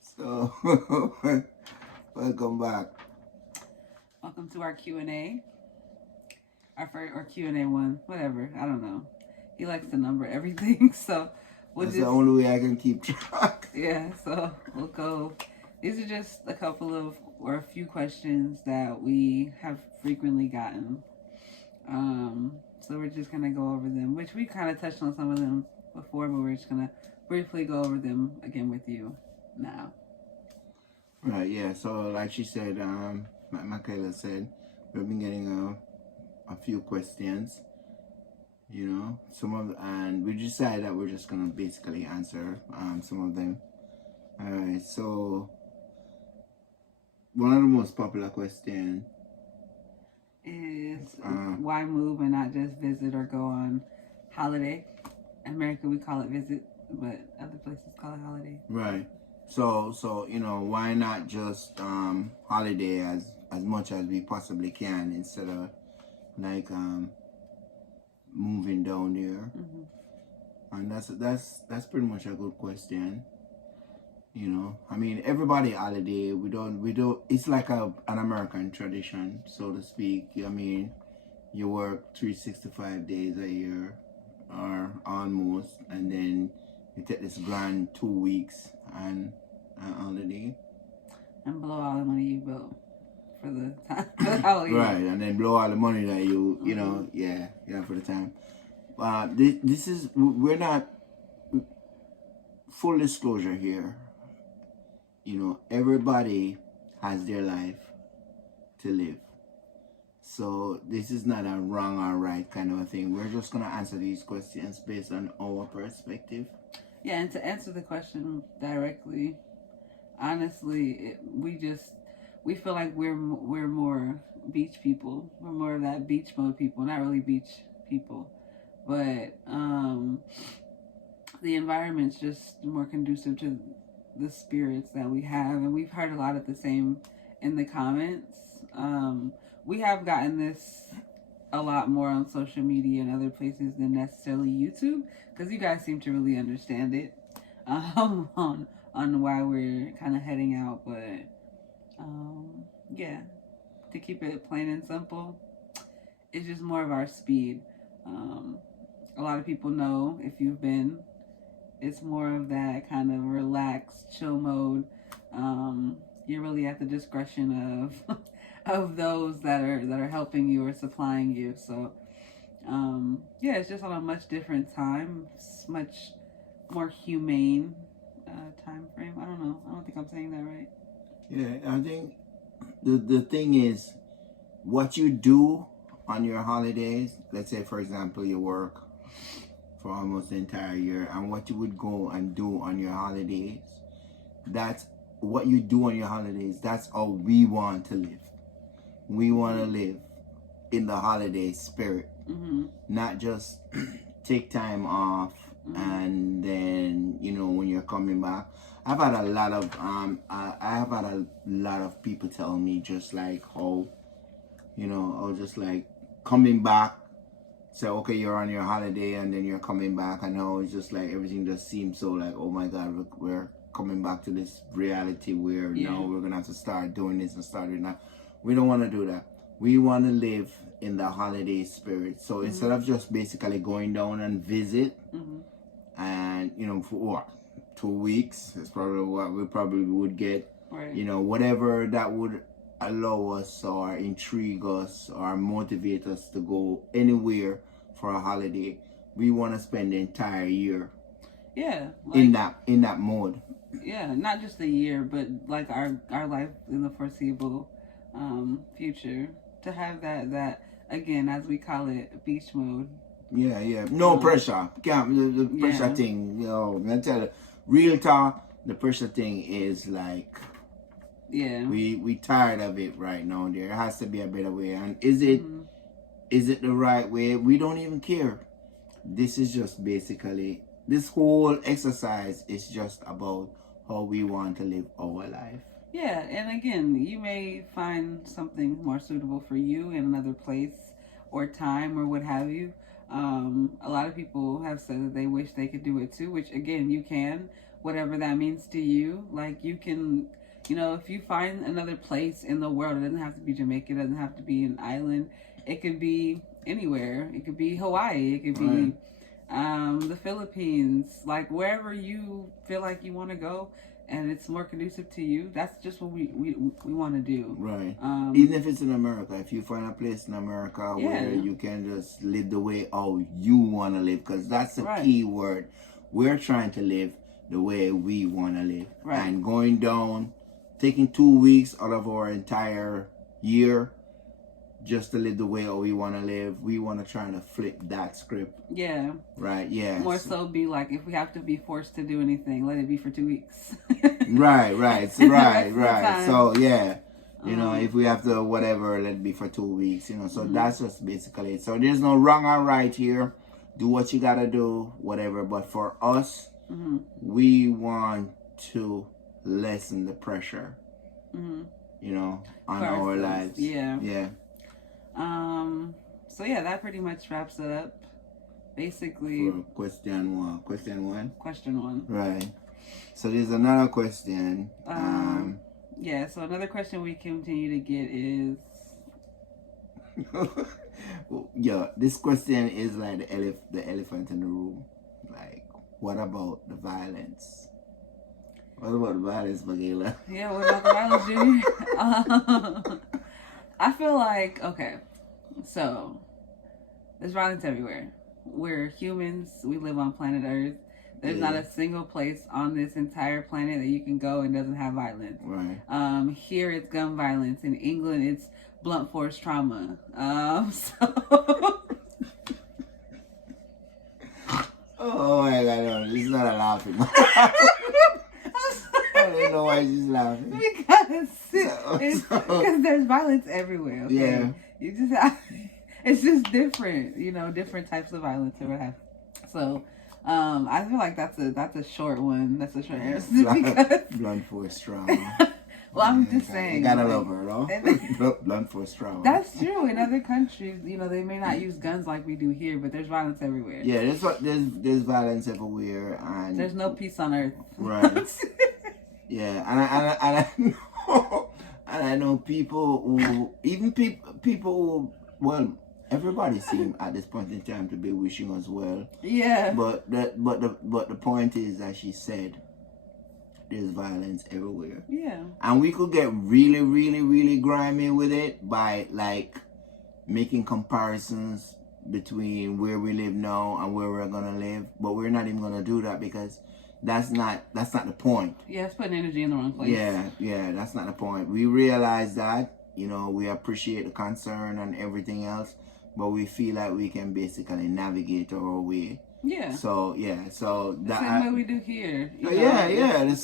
So, welcome back. Welcome to our Q&A. Our first, or Q&A one, whatever. I don't know. He likes to number everything, so That's the only way I can keep track. Yeah, so we'll go. These are just a couple of, or a few questions that we have frequently gotten. So we're just going to go over them, which we kind of touched on some of them before, but we're just going to briefly go over them again with you now. Right, yeah. So like she said, Makayla said, we've been getting a few questions, you know, and we decided that we're just gonna basically answer some of them. All right, so one of the most popular questions is why move and not just visit or go on holiday? In America we call it visit, but other places call it holiday. Right. So you know, why not just holiday as much as we possibly can instead of like moving down there. And that's pretty much a good question. You know, I mean, everybody holiday, we don't it's like an American tradition, so to speak. I mean, you work 365 days a year or almost, and then you take this grand 2 weeks and holiday and blow all the money you built for the time, for the holiday. Right, and then blow all the money that you know, yeah, for the time. This is, we're not, full disclosure here, you know, everybody has their life to live. So this is not a wrong or right kind of a thing. We're just going to answer these questions based on our perspective. Yeah, and to answer the question directly, honestly, we feel like we're more beach people. We're more of that beach mode people, not really beach people. But the environment's just more conducive to the spirits that we have. And we've heard a lot of the same in the comments. We have gotten this a lot more on social media and other places than necessarily YouTube, because you guys seem to really understand it on why we're kind of heading out. But yeah, to keep it plain and simple, it's just more of our speed. A lot of people know, if you've been, it's more of that kind of relaxed, chill mode. You're really at the discretion of those that are helping you or supplying you. So yeah, it's just on a much different time, much more humane time frame. I don't think I'm saying that right. Yeah, I think the thing is, what you do on your holidays, let's say for example you work for almost the entire year, and what you would go and do on your holidays, that's what you do on your holidays. That's how we want to live. We want to live in the holiday spirit, not just take time off and then, you know, when you're coming back. I've had a lot of I have had a lot of people tell me just like how, you know, I was just like coming back, say okay, you're on your holiday and then you're coming back, and now it's just like everything just seems so like, oh my god, we're coming back to this reality where now we're gonna have to start doing this and start doing that. We don't want to do that. We want to live in the holiday spirit. So instead of just basically going down and visit, and you know, for what, 2 weeks, that's probably what we probably would get. Right. You know, whatever that would allow us or intrigue us or motivate us to go anywhere for a holiday. We want to spend the entire year. Yeah. Like, in that mode. Yeah, not just a year, but like our life in the foreseeable future, to have that again, as we call it, beach mode. Yeah. No pressure. The pressure thing, you know, I tell you, real talk, the pressure thing is like, we tired of it right now. There has to be a better way. And is it the right way? We don't even care. This is just basically, this whole exercise is just about how we want to live our life. Yeah, and again, you may find something more suitable for you in another place or time or what have you. A lot of people have said that they wish they could do it too, which again, you can, whatever that means to you. Like you can, if you find another place in the world, it doesn't have to be Jamaica, it doesn't have to be an island. It could be anywhere. It could be Hawaii. It could be the Philippines. Like wherever you feel like you want to go, and it's more conducive to you. That's just what we want to do. Right. Even if it's in America, if you find a place in America where you can just live the way how you want to live, because that's the key word. We're trying to live the way we want to live. Right. And going down, taking 2 weeks out of our entire year just to live the way we want to live. We want to try to flip that script. Yeah. Right, yeah. More so be like, if we have to be forced to do anything, let it be for 2 weeks. right. So, right. So, yeah. If we have to whatever, let it be for 2 weeks, So that's just basically it. So there's no wrong or right here. Do what you got to do, whatever. But for us, we want to lessen the pressure, on our lives. Yeah. Yeah. So yeah, that pretty much wraps it up. Basically, for question one. Right. So there's another question. Yeah. So another question we continue to get is. Yeah, this question is like the elephant in the room. Like, what about the violence? What about the violence, Makayla? Yeah, what about the violence, Junior? I feel like, okay, so there's violence everywhere. We're humans. We live on planet Earth. There's not a single place on this entire planet that you can go and doesn't have violence. Right. Here it's gun violence. In England, it's blunt force trauma. Oh my God, no, this is not a laughing. I don't know why she's laughing. Because there's violence everywhere. Okay? Yeah. You just have, it's just different, different types of violence or what have. So, I feel like that's a short one. That's a short answer. Blunt force trauma. Well, I'm just saying. You gotta love her, no? Blunt force trauma. That's true. In other countries, they may not use guns like we do here, but there's violence everywhere. Yeah, there's violence everywhere, and there's no peace on earth. Right. Yeah, and I know people who, even people who, well, everybody seems at this point in time to be wishing us well. Yeah. But the point is that she said there's violence everywhere. Yeah. And we could get really, really, really grimy with it by like making comparisons between where we live now and where we're gonna live. But we're not even gonna do that because that's not the point. Yeah, it's putting energy in the wrong place. Yeah, that's not the point. We realize that, we appreciate the concern and everything else, but we feel like we can basically navigate our way. Yeah. So so the same way we do here. The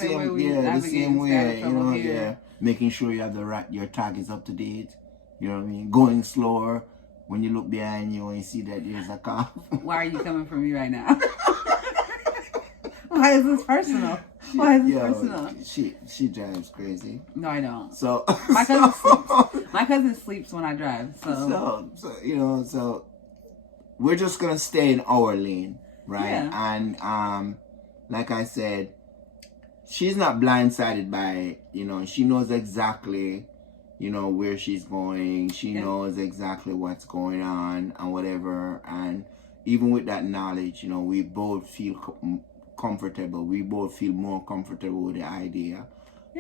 same way. Making sure you have your tag is up to date. You know what I mean? Going slower when you look behind you and you see that there's a car. Why are you coming for me right now? Why is this personal? Personal? She drives crazy. No, I don't. So my cousin sleeps when I drive. So we're just gonna stay in our lane, right? Yeah. And like I said, she's not blindsided by it. She knows exactly, where she's going. She knows exactly what's going on and whatever. And even with that knowledge, we both feel comfortable. We both feel more comfortable with the idea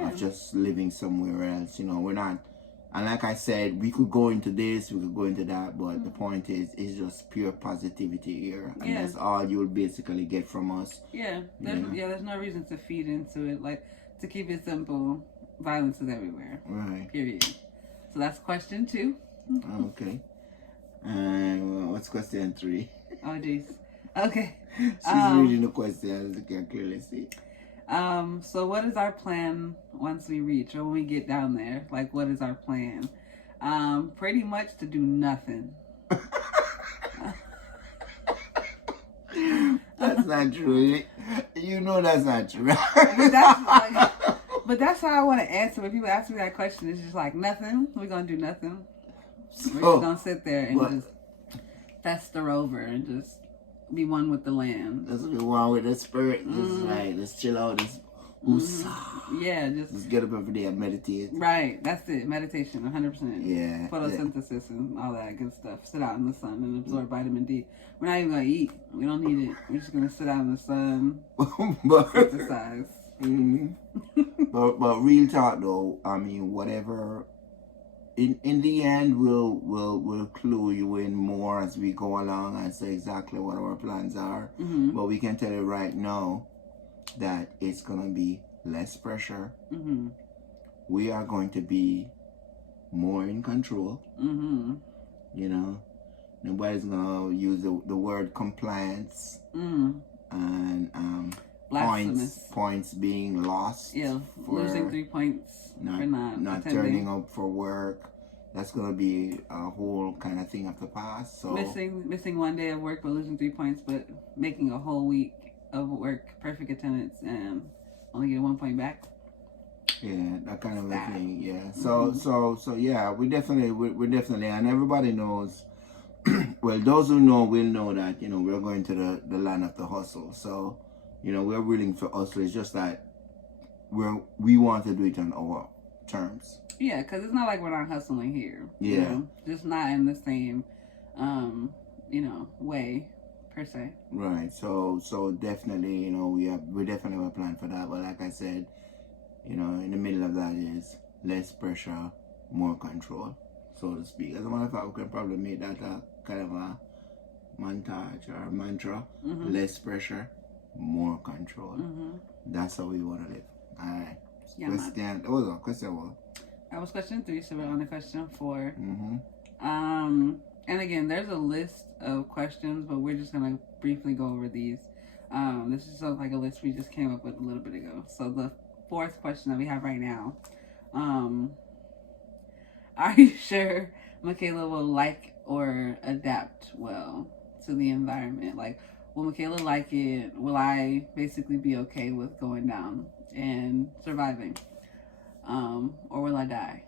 of just living somewhere else. We're not, and like I said, we could go into this, we could go into that, but the point is, it's just pure positivity here, and that's all you'll basically get from us. There's no reason to feed into it. Like, to keep it simple, violence is everywhere. Right. Period. So that's question 2. Okay. And what's question 3? Oh, jeez. Okay. She's reading the questions, you can clearly see. So what is our plan once we reach, or when we get down there? Like, what is our plan? Pretty much to do nothing. That's not true. That's not true. But that's how I want to answer. When people ask me that question, it's just like, nothing. We're going to do nothing. We're just going to sit there and just... fester over and just be one with the land. Let's be one with the spirit. Just like, let's chill out. Yeah, just get up every day and meditate. Right, that's it. Meditation, 100%. Yeah. Photosynthesis and all that good stuff. Sit out in the sun and absorb vitamin D. We're not even gonna eat. We don't need it. We're just gonna sit out in the sun, exercise. But real talk though, I mean, whatever. In the end, we'll clue you in more as we go along and say exactly what our plans are. But we can tell you right now that it's gonna be less pressure. We are going to be more in control. You know, nobody's gonna use the word compliance and points being lost. Yeah, losing 3 points for not turning up for work. That's gonna be a whole kind of thing of the past. So missing 1 day of work but losing 3 points, but making a whole week of work perfect attendance and only get 1 point back. Yeah, that kind of a thing. Yeah. So yeah, we're definitely, and everybody knows. Well, those who know will know that, you know, we're going to the land of the hustle. So, you know, we're willing to hustle. It's just that we want to do it on our terms. Yeah, because it's not like we're not hustling here. Yeah. You know? Just not in the same, you know, way per se. Right. So definitely, you know, we definitely have a plan for that. But like I said, you know, in the middle of that is less pressure, more control, so to speak. As a matter of fact, we can probably make that a kind of a montage or a mantra. Less pressure, more control. That's how we want to live. All right. Yeah, question. What was that? Question one? That was question 3, so we're on to question 4. And again, there's a list of questions, but we're just gonna briefly go over these. This is sort of like a list we just came up with a little bit ago. So the 4th question that we have right now, are you sure Makayla will like or adapt well to the environment? Like, will Makayla like it? Will I basically be okay with going down and surviving? Or will I die?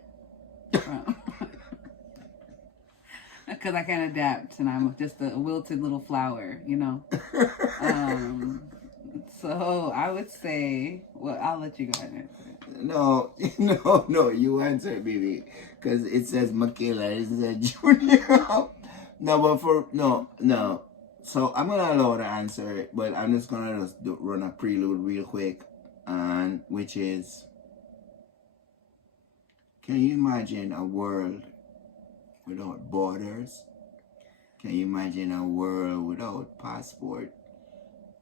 Because I can't adapt and I'm just a wilted little flower, you know? So I would say, well, I'll let you go ahead and answer it. No, you answer it, baby. Because it says Makayla, it says Junior. No. So I'm going to allow her to answer it, but I'm just going to run a prelude real quick, and which is, can you imagine a world without borders? Can you imagine a world without passport?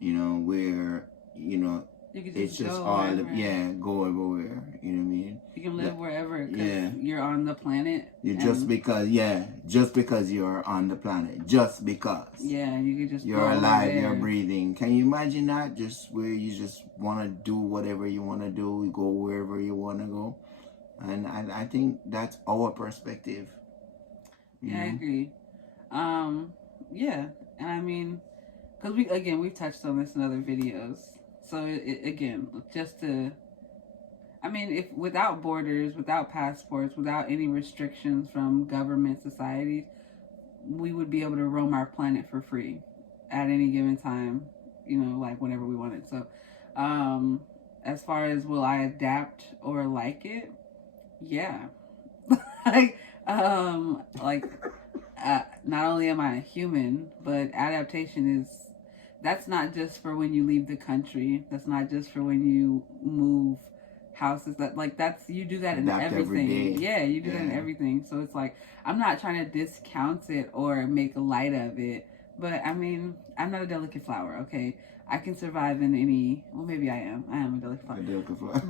You know, where, you know, it's just all, go everywhere. You know what I mean? You can live wherever because you're on the planet. Just because you're on the planet. Just because. Yeah, you could just you're alive, you're breathing. Can you imagine that? Just where you just want to do whatever you want to do, you go wherever you want to go. And I think that's our perspective. Yeah, I agree. Yeah, and I mean, because we've touched on this in other videos. So if without borders, without passports, without any restrictions from government societies, we would be able to roam our planet for free at any given time, you know, like whenever we wanted. So, as far as will I adapt or like it? Yeah. Not only am I a human, but adaptation that's not just for when you leave the country. That's not just for when you move houses. You do that in everything. Yeah, you do that in everything. So it's like, I'm not trying to discount it or make light of it, but I mean, I'm not a delicate flower, okay? I can survive in any, well, maybe I am a delicate flower.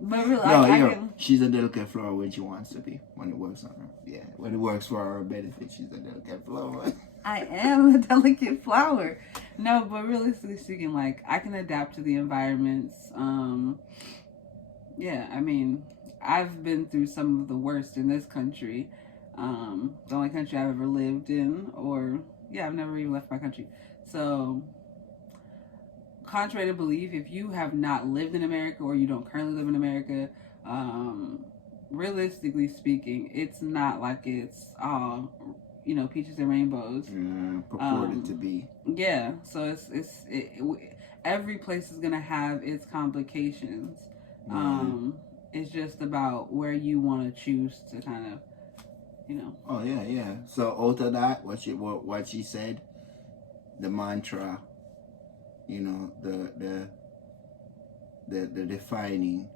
But really, she's a delicate flower when she wants to be, when it works on her. Yeah, when it works for her benefit, she's a delicate flower. I am a delicate flower. No, but realistically speaking, like, I can adapt to the environments. Yeah, I mean, I've been through some of the worst in this country. The only country I've ever lived in, I've never even left my country. So, contrary to belief, if you have not lived in America or you don't currently live in America, realistically speaking, it's not like it's all, peaches and rainbows. Purported to be. Yeah, so every place is gonna have its complications. It's just about where you want to choose to kind of, Oh yeah. So out of that, what she said, the mantra, the defining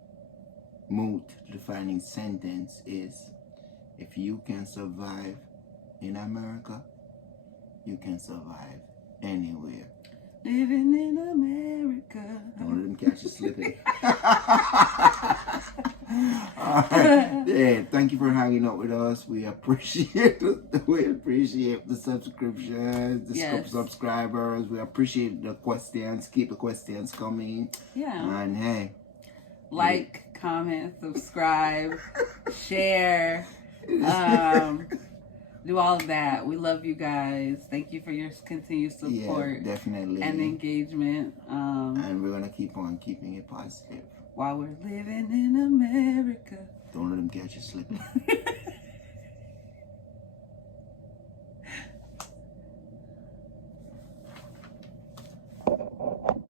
defining sentence is, if you can survive in America, you can survive anywhere. Living in America. Don't let them catch you slipping. Alright. Yeah, thank you for hanging out with us. We appreciate the subscriptions, the subscribers. We appreciate the questions. Keep the questions coming. Yeah. And hey, like, comment, subscribe, share. Do all of that. We love you guys. Thank you for your continued support. Yeah, definitely. And engagement. And we're going to keep on keeping it positive. While we're living in America. Don't let them catch you slipping.